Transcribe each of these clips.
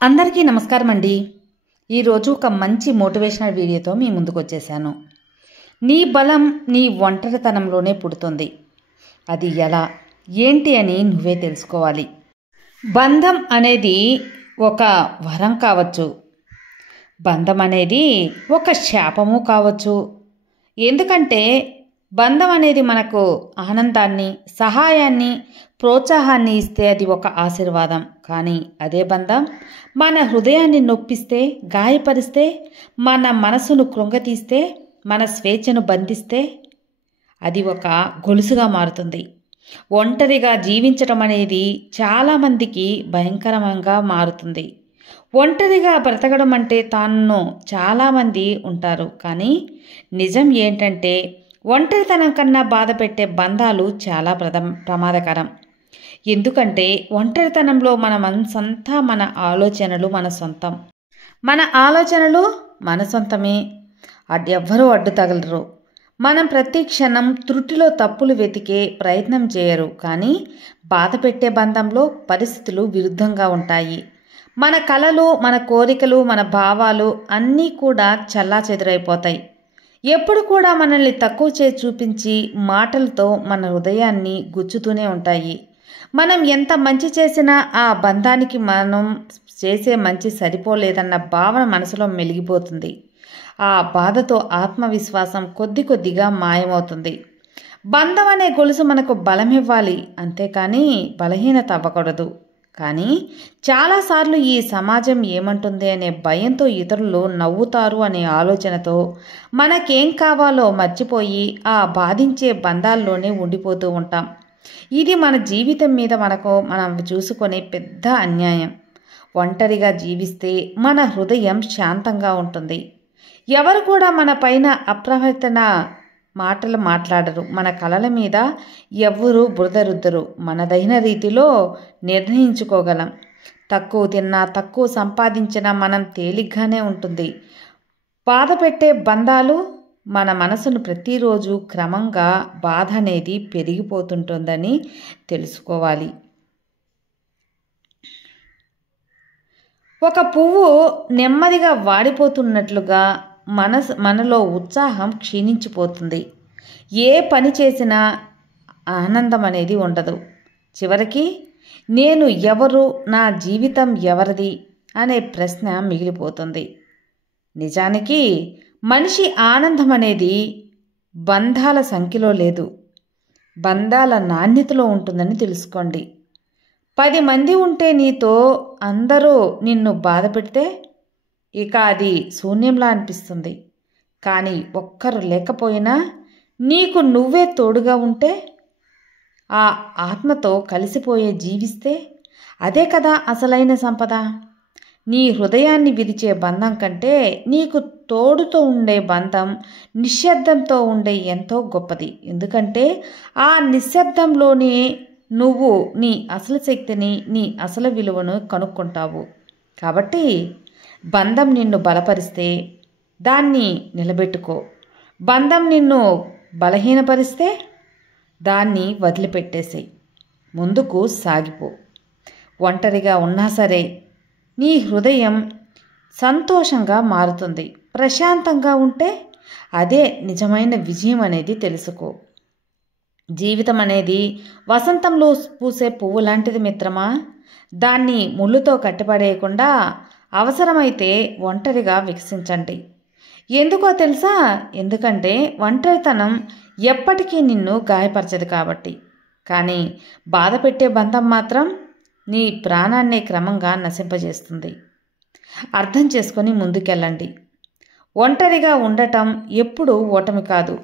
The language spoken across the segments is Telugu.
అందరికీ నమస్కారం అండి. ఈరోజు ఒక మంచి మోటివేషనల్ వీడియోతో మీ ముందుకు వచ్చేసాను. నీ బలం నీ ఒంటరితనంలోనే పుడుతుంది. అది ఎలా, ఏంటి అని నువ్వే తెలుసుకోవాలి. బంధం అనేది ఒక వరం కావచ్చు, బంధం అనేది ఒక శాపము కావచ్చు. ఎందుకంటే బంధం అనేది మనకు ఆనందాన్ని, సహాయాన్ని, ప్రోత్సాహాన్ని ఇస్తే అది ఒక ఆశీర్వాదం. కానీ అదే బంధం మన హృదయాన్ని నొప్పిస్తే, గాయపరిస్తే, మన మనసును కృంగతీస్తే, మన స్వేచ్ఛను బంధిస్తే అది ఒక గొలుసుగా మారుతుంది. ఒంటరిగా జీవించటం అనేది చాలామందికి భయంకరంగా మారుతుంది. ఒంటరిగా బ్రతకడం అంటే తాను చాలామంది ఉంటారు. కానీ నిజం ఏంటంటే ఒంటరితనం కన్నా బాధ పెట్టే బంధాలు చాలా ప్రమాదకరం. ఎందుకంటే ఒంటరితనంలో మన మనసంతా మన ఆలోచనలు మన సొంతం. మన ఆలోచనలు మన సొంతమే, ఎవ్వరూ అడ్డు తగలరు. మనం ప్రతి క్షణం త్రుటిలో తప్పులు వెతికే ప్రయత్నం చేయరు. కానీ బాధ పెట్టే బంధంలో పరిస్థితులు విరుద్ధంగా ఉంటాయి. మన కలలు, మన కోరికలు, మన భావాలు అన్నీ కూడా చెల్లాచెదురైపోతాయి. ఎప్పుడు కూడా మనల్ని తక్కువ చేసి చూపించి మాటలతో మన హృదయాన్ని గుచ్చుతూనే ఉంటాయి. మనం ఎంత మంచి చేసినా ఆ బంధానికి మనం చేసే మంచి సరిపోలేదన్న భావన మనసులో మెలిగిపోతుంది. ఆ బాధతో ఆత్మవిశ్వాసం కొద్ది కొద్దిగా మాయమవుతుంది. బంధం అనే గొలుసు మనకు బలం ఇవ్వాలి, అంతేకాని బలహీనత అవ్వకూడదు. కానీ చాలాసార్లు ఈ సమాజం ఏమంటుంది అనే భయంతో, ఇతరులు నవ్వుతారు అనే ఆలోచనతో మనకేం కావాలో మర్చిపోయి ఆ బాధించే బంధాల్లోనే ఉండిపోతూ ఉంటాం. ఇది మన జీవితం మీద మనం చూసుకునే పెద్ద అన్యాయం. ఒంటరిగా జీవిస్తే మన హృదయం శాంతంగా ఉంటుంది. ఎవరు కూడా మన పైన అప్రవర్తన మాటలు మాట్లాడరు. మన కలల మీద ఎవ్వరూ బురద రుద్దరు. మనదైన రీతిలో నిర్ణయించుకోగలం. తక్కువ తిన్నా, తక్కువ సంపాదించినా మనం తేలిగ్గానే ఉంటుంది. బాధ పెట్టే బంధాలు మన మనసును ప్రతిరోజు క్రమంగా బాధ అనేది పెరిగిపోతుంటుందని తెలుసుకోవాలి. ఒక పువ్వు నెమ్మదిగా వాడిపోతున్నట్లుగా మనలో ఉత్సాహం క్షీణించిపోతుంది. ఏ పని చేసినా ఆనందం అనేది ఉండదు. చివరికి నేను ఎవరు, నా జీవితం ఎవరిది అనే ప్రశ్న మిగిలిపోతుంది. నిజానికి మనిషి ఆనందం అనేది బంధాల సంఖ్యలో లేదు, బంధాల నాణ్యతలో ఉంటుందని తెలుసుకోండి. 10 మంది ఉంటే నీతో అందరూ నిన్ను బాధ పెడితే ఇక అది శూన్యంలా అనిపిస్తుంది. కానీ ఒక్కరు లేకపోయినా నీకు నువ్వే తోడుగా ఉంటే, ఆ ఆత్మతో కలిసిపోయే జీవిస్తే అదే కదా అసలైన సంపద. నీ హృదయాన్ని విరిచే బంధం కంటే నీకు తోడుతో ఉండే బంధం, నిశ్శబ్దంతో ఉండే ఎంతో గొప్పది. ఎందుకంటే ఆ నిశ్శబ్దంలోనే నువ్వు నీ అసలు శక్తిని, నీ అసలు విలువను కనుక్కుంటావు. కాబట్టి బంధం నిన్ను బలపరిస్తే దాన్ని నిలబెట్టుకో. బంధం నిన్ను బలహీనపరిస్తే దాన్ని వదిలిపెట్టేసేయి. ముందుకు సాగిపో. ఒంటరిగా ఉన్నా సరే నీ హృదయం సంతోషంగా మారుతుంది. ప్రశాంతంగా ఉంటే అదే నిజమైన విజయం అనేది తెలుసుకో. జీవితం అనేది వసంతంలో పూసే పువ్వు లాంటిది మిత్రమా. దాన్ని ముళ్ళుతో కట్టిపడేయకుండా అవసరమైతే ఒంటరిగా వికసించండి. ఎందుకో తెలుసా? ఎందుకంటే ఒంటరితనం ఎప్పటికీ నిన్ను గాయపరచదు కాబట్టి. కానీ బాధ పెట్టే బంధం మాత్రం నీ ప్రాణాన్ని క్రమంగా నశింపజేస్తుంది. అర్థం చేసుకొని ముందుకెళ్ళండి. ఒంటరిగా ఉండటం ఎప్పుడూ ఓటమి కాదు,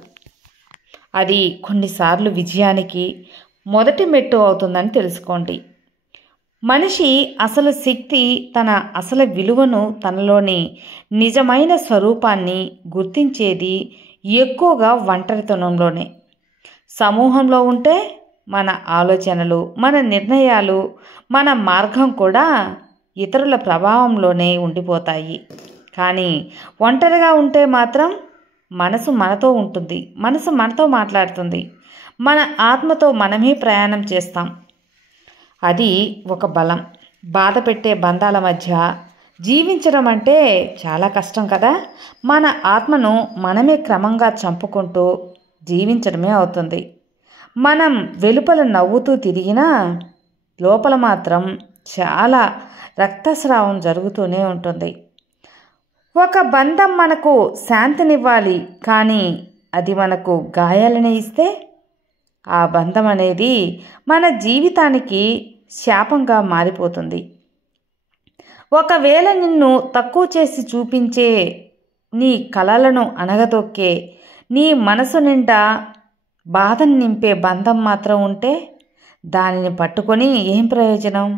అది కొన్నిసార్లు విజయానికి మొదటి మెట్టు అవుతుందని తెలుసుకోండి. మనిషి అసలు శక్తి, తన అసలు విలువను, తనలోని నిజమైన స్వరూపాన్ని గుర్తించేది ఎక్కువగా ఒంటరితనంలోనే. సమూహంలో ఉంటే మన ఆలోచనలు, మన నిర్ణయాలు, మన మార్గం కూడా ఇతరుల ప్రభావంలోనే ఉండిపోతాయి. కానీ ఒంటరిగా ఉంటే మాత్రం మనసు మనతో ఉంటుంది, మనసు మనతో మాట్లాడుతుంది, మన ఆత్మతో మనమే ప్రయాణం చేస్తాం. అది ఒక బలం. బాధ పెట్టే బంధాల మధ్య జీవించడం అంటే చాలా కష్టం కదా. మన ఆత్మను మనమే క్రమంగా చంపుకుంటూ జీవించడమే అవుతుంది. మనం వెలుపల నవ్వుతూ తిరిగినా లోపల మాత్రం చాలా రక్తస్రావం జరుగుతూనే ఉంటుంది. ఒక బంధం మనకు శాంతినివ్వాలి, కానీ అది మనకు గాయాలని ఇస్తే ఆ బంధం అనేది మన జీవితానికి శాపంగా మారిపోతుంది. ఒకవేళ నిన్ను తక్కువ చేసి చూపించే, నీ కలలను అణగదొక్కే, నీ మనసు నిండా బాధను నింపే బంధం మాత్రం ఉంటే దానిని పట్టుకొని ఏం ప్రయోజనం?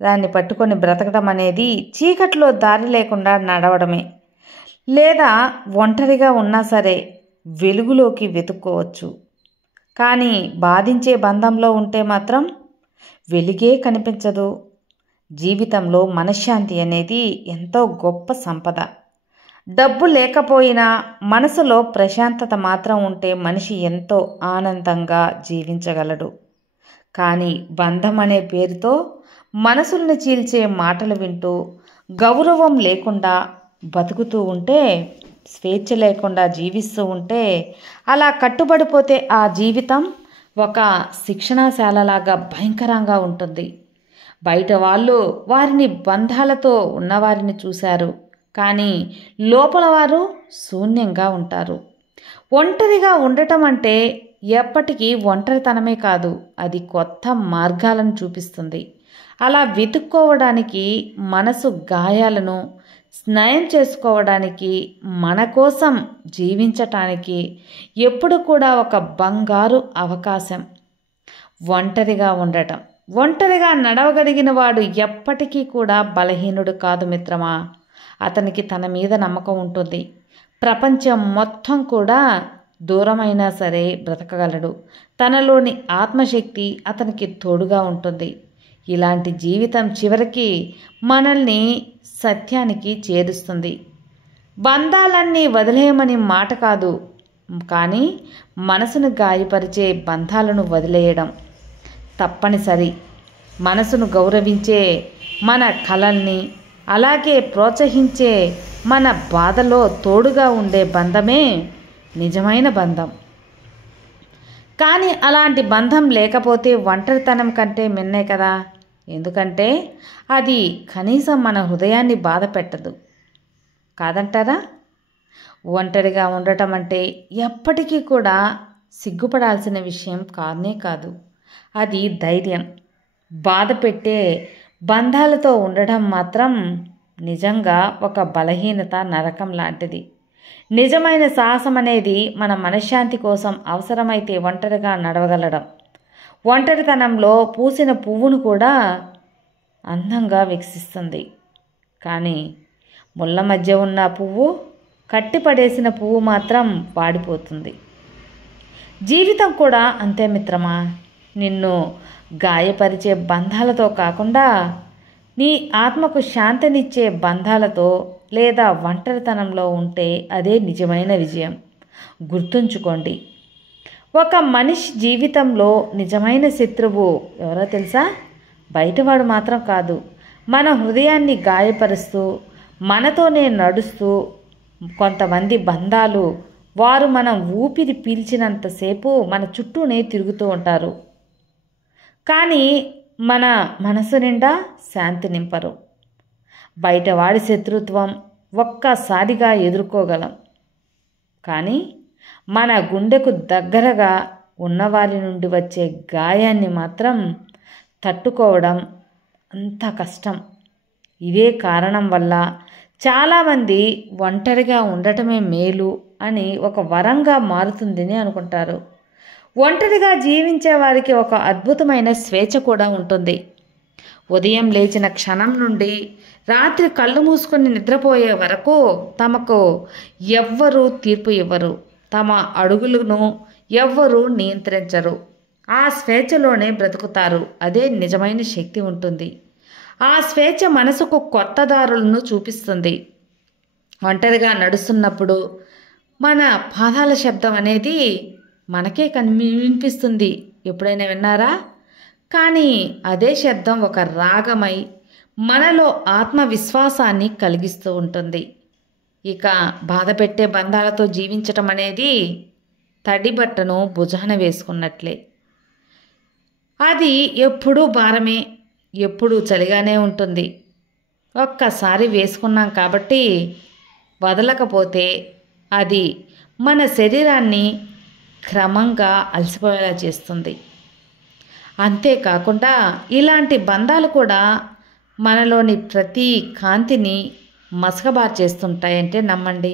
దాన్ని పట్టుకొని బ్రతకడం అనేది చీకట్లో దారి లేకుండా నడవడమే. లేదా ఒంటరిగా ఉన్నా సరే వెలుగులోకి వెతుక్కోవచ్చు. కానీ బాధించే బంధంలో ఉంటే మాత్రం వెలుగే కనిపించదు. జీవితంలో మనశ్శాంతి అనేది ఎంతో గొప్ప సంపద. డబ్బు లేకపోయినా మనసులో ప్రశాంతత మాత్రం ఉంటే మనిషి ఎంతో ఆనందంగా జీవించగలడు. కానీ బంధం అనే పేరుతో మనసుల్ని చీల్చే మాటలు వింటూ గౌరవం లేకుండా బతుకుతూ ఉంటే, స్వేచ్ఛ లేకుండా జీవిస్తూ ఉంటే, అలా కట్టుబడిపోతే ఆ జీవితం ఒక శిక్షణాశాలలాగా భయంకరంగా ఉంటుంది. బయట వాళ్ళు వారిని బంధాలతో ఉన్నవారిని చూశారు, కానీ లోపల వారు శూన్యంగా ఉంటారు. ఒంటరిగా ఉండటం అంటే ఎప్పటికీ ఒంటరితనమే కాదు, అది కొత్త మార్గాలను చూపిస్తుంది. అలా వెతుక్కోవడానికి, మనసు గాయాలను నయం చేసుకోవడానికి, మన కోసం జీవించటానికి ఎప్పుడు కూడా ఒక బంగారు అవకాశం ఒంటరిగా ఉండటం. ఒంటరిగా నడవగలిగిన వాడు ఎప్పటికీ కూడా బలహీనుడు కాదు మిత్రమా. అతనికి తన మీద నమ్మకం ఉంటుంది. ప్రపంచం మొత్తం కూడా దూరమైనా సరే బ్రతకగలడు. తనలోని ఆత్మశక్తి అతనికి తోడుగా ఉంటుంది. ఇలాంటి జీవితం చివరికి మనల్ని సత్యానికి చేరుస్తుంది. బంధాలన్నీ వదిలేయమని మాట కాదు, కానీ మనసును గాయపరిచే బంధాలను వదిలేయడం తప్పనిసరి. మనసును గౌరవించే మన కలల్ని, అలాగే ప్రోత్సహించే మన బాధలో తోడుగా ఉండే బంధమే నిజమైన బంధం. కానీ అలాంటి బంధం లేకపోతే ఒంటరితనం కంటే మిన్నే కదా. ఎందుకంటే అది కనీసం మన హృదయాన్ని బాధ పెట్టదు, కాదంటారా? ఒంటరిగా ఉండటం అంటే ఎప్పటికీ కూడా సిగ్గుపడాల్సిన విషయం కానే కాదు. అది ధైర్యం. బాధ పెట్టే బంధాలతో ఉండడం మాత్రం నిజంగా ఒక బలహీనత, నరకం లాంటిది. నిజమైన సాహసం అనేది మన మనశ్శాంతి కోసం అవసరమైతే ఒంటరిగా నడవగలడం. ఒంటరితనంలో పూసిన పువ్వును కూడా అందంగా వికసిస్తుంది, కానీ ముళ్ళ మధ్య ఉన్న పువ్వు, కట్టిపడేసిన పువ్వు మాత్రం వాడిపోతుంది. జీవితం కూడా అంతే మిత్రమా. నిన్ను గాయపరిచే బంధాలతో కాకుండా నీ ఆత్మకు శాంతినిచ్చే బంధాలతో లేదా ఒంటరితనంలో ఉంటే అదే నిజమైన విజయం. గుర్తుంచుకోండి, ఒక మనిషి జీవితంలో నిజమైన శత్రువు ఎవరో తెలుసా? బయటవాడు మాత్రం కాదు. మన హృదయాన్ని గాయపరుస్తూ మనతోనే నడుస్తూ కొంతమంది బంధాలు, వారు మనం ఊపిరి పీల్చినంతసేపు మన చుట్టూనే తిరుగుతూ ఉంటారు, కానీ మన మనసు నిండా శాంతి నింపరు. బయటవాడి శత్రుత్వం ఒక్కసారిగా ఎదుర్కోగలం, కానీ మన గుండెకు దగ్గరగా ఉన్నవారి నుండి వచ్చే గాయాన్ని మాత్రం తట్టుకోవడం అంత కష్టం. ఇదే కారణం వల్ల చాలామంది ఒంటరిగా ఉండటమే మేలు అని, ఒక వరంగా మారుతుందని అనుకుంటారు. ఒంటరిగా జీవించే వారికి ఒక అద్భుతమైన స్వేచ్ఛ కూడా ఉంటుంది. ఉదయం లేచిన క్షణం నుండి రాత్రి కళ్ళు మూసుకొని నిద్రపోయే వరకు తమకు ఎవ్వరూ తీర్పు ఇవ్వరు, తమ అడుగులను ఎవ్వరూ నియంత్రించరు. ఆ స్వేచ్ఛలోనే బ్రతుకుతారు. అదే నిజమైన శక్తి ఉంటుంది. ఆ స్వేచ్ఛ మనసుకు కొత్త దారులను చూపిస్తుంది. ఒంటరిగా నడుస్తున్నప్పుడు మన పాదాల శబ్దం అనేది మనకే వినిపిస్తుంది. ఎప్పుడైనా విన్నారా? కానీ అదే శబ్దం ఒక రాగమై మనలో ఆత్మవిశ్వాసాన్ని కలిగిస్తూ ఉంటుంది. ఇక బాధ పెట్టే బంధాలతో జీవించటం అనేది తడి బట్టను భుజాన వేసుకున్నట్లే. అది ఎప్పుడూ భారమే, ఎప్పుడూ చలిగానే ఉంటుంది. ఒక్కసారి వేసుకున్నాం కాబట్టి వదలకపోతే అది మన శరీరాన్ని క్రమంగా అలసిపోయేలా చేస్తుంది. అంతేకాకుండా ఇలాంటి బంధాలు కూడా మనలోని ప్రతి కాంతిని మసకబార్చేస్తుంటాయంటే నమ్మండి.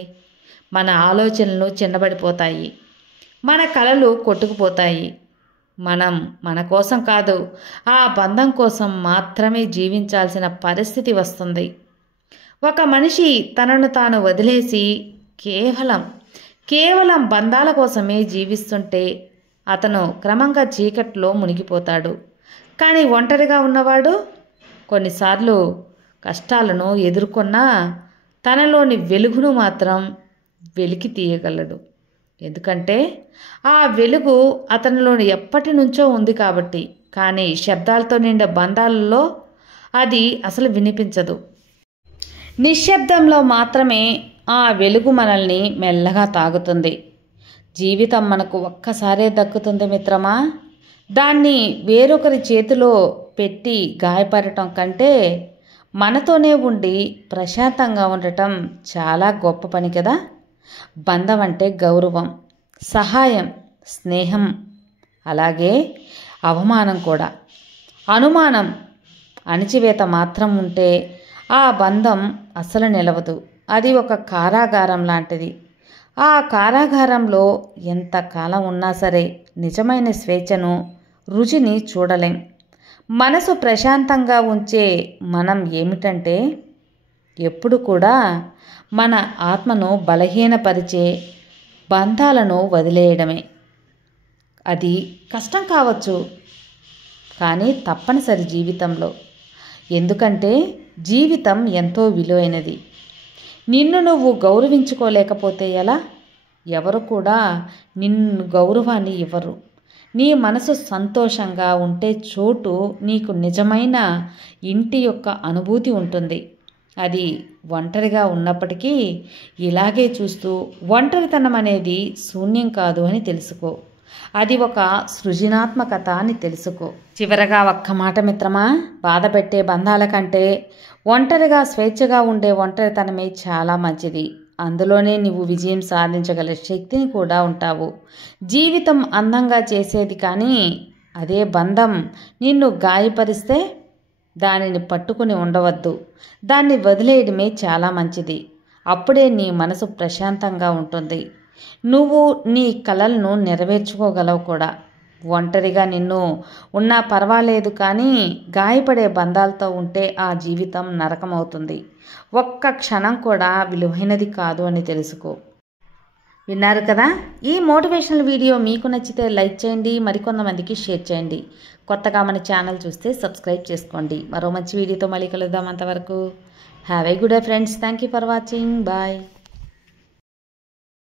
మన ఆలోచనలు చిన్నబడిపోతాయి, మన కలలు కొట్టుకుపోతాయి. మనం మన కోసం కాదు, ఆ బంధం కోసం మాత్రమే జీవించాల్సిన పరిస్థితి వస్తుంది. ఒక మనిషి తనను తాను వదిలేసి కేవలం బంధాల కోసమే జీవిస్తుంటే అతను క్రమంగా చీకట్లో మునిగిపోతాడు. కానీ ఒంటరిగా ఉన్నవాడు కొన్నిసార్లు కష్టాలను ఎదుర్కొన్నా తనలోని వెలుగును మాత్రం వెలికి తీయగలడు. ఎందుకంటే ఆ వెలుగు అతనిలోని ఎప్పటి నుంచో ఉంది కాబట్టి. కానీ శబ్దాలతో నిండే బంధాలలో అది అసలు వినిపించదు. నిశ్శబ్దంలో మాత్రమే ఆ వెలుగు మనల్ని మెల్లగా తాగుతుంది. జీవితం మనకు ఒక్కసారే దక్కుతుంది మిత్రమా. దాన్ని వేరొకరి చేతిలో పెట్టి గాయపడటం కంటే మనతోనే ఉండి ప్రశాంతంగా ఉండటం చాలా గొప్ప పని కదా. బంధం అంటే గౌరవం, సహాయం, స్నేహం, అలాగే అవమానం కూడా. అనుమానం, అణిచివేత మాత్రం ఉంటే ఆ బంధం అసలు నిలవదు. అది ఒక కారాగారం లాంటిది. ఆ కారాగారంలో ఎంతకాలం ఉన్నా సరే నిజమైన స్వేచ్ఛను, రుచిని చూడలేం. మనసు ప్రశాంతంగా ఉంచే మనం ఏమిటంటే ఎప్పుడు కూడా మన ఆత్మను బలహీనపరిచే బంధాలను వదిలేయడమే. అది కష్టం కావచ్చు, కానీ తప్పనిసరి జీవితంలో. ఎందుకంటే జీవితం ఎంతో విలువైనది. నిన్ను నువ్వు గౌరవించుకోలేకపోతే ఎలా? ఎవరు కూడా నిన్ను గౌరవాన్ని ఇవ్వరు. నీ మనసు సంతోషంగా ఉంటే చోటు నీకు నిజమైన ఇంటి యొక్క అనుభూతి ఉంటుంది. అది ఒంటరిగా ఉన్నప్పటికీ ఇలాగే చూస్తూ ఒంటరితనం అనేది శూన్యం కాదు అని తెలుసుకో. అది ఒక సృజనాత్మకత అని తెలుసుకో. చివరగా ఒక్క మాట మిత్రమా, బాధ పెట్టే బంధాల కంటే ఒంటరిగా స్వేచ్ఛగా ఉండే ఒంటరితనమే చాలా మంచిది. అందులోనే నువ్వు విజయం సాధించగల శక్తిని కూడా ఉంటావు. జీవితం అందంగా చేసేది కానీ అదే బంధం నిన్ను గాయపరిస్తే దానిని పట్టుకుని ఉండవద్దు. దాన్ని వదిలేయడమే చాలా మంచిది. అప్పుడే నీ మనసు ప్రశాంతంగా ఉంటుంది. నువ్వు నీ కలలను నెరవేర్చుకోగలవు కూడా. ఒంటరిగా నిన్ను ఉన్నా పర్వాలేదు, కానీ గాయపడే బంధాలతో ఉంటే ఆ జీవితం నరకమవుతుంది. ఒక్క క్షణం కూడా విలువైనది కాదు అని తెలుసుకో. విన్నారు కదా, ఈ మోటివేషనల్ వీడియో మీకు నచ్చితే లైక్ చేయండి, మరికొంతమందికి షేర్ చేయండి. కొత్తగా మన ఛానల్ చూస్తే సబ్స్క్రైబ్ చేసుకోండి. మరో మంచి వీడియోతో మళ్ళీ కలుద్దాం. అంతవరకు have a good day friends. Thank you for watching. Bye.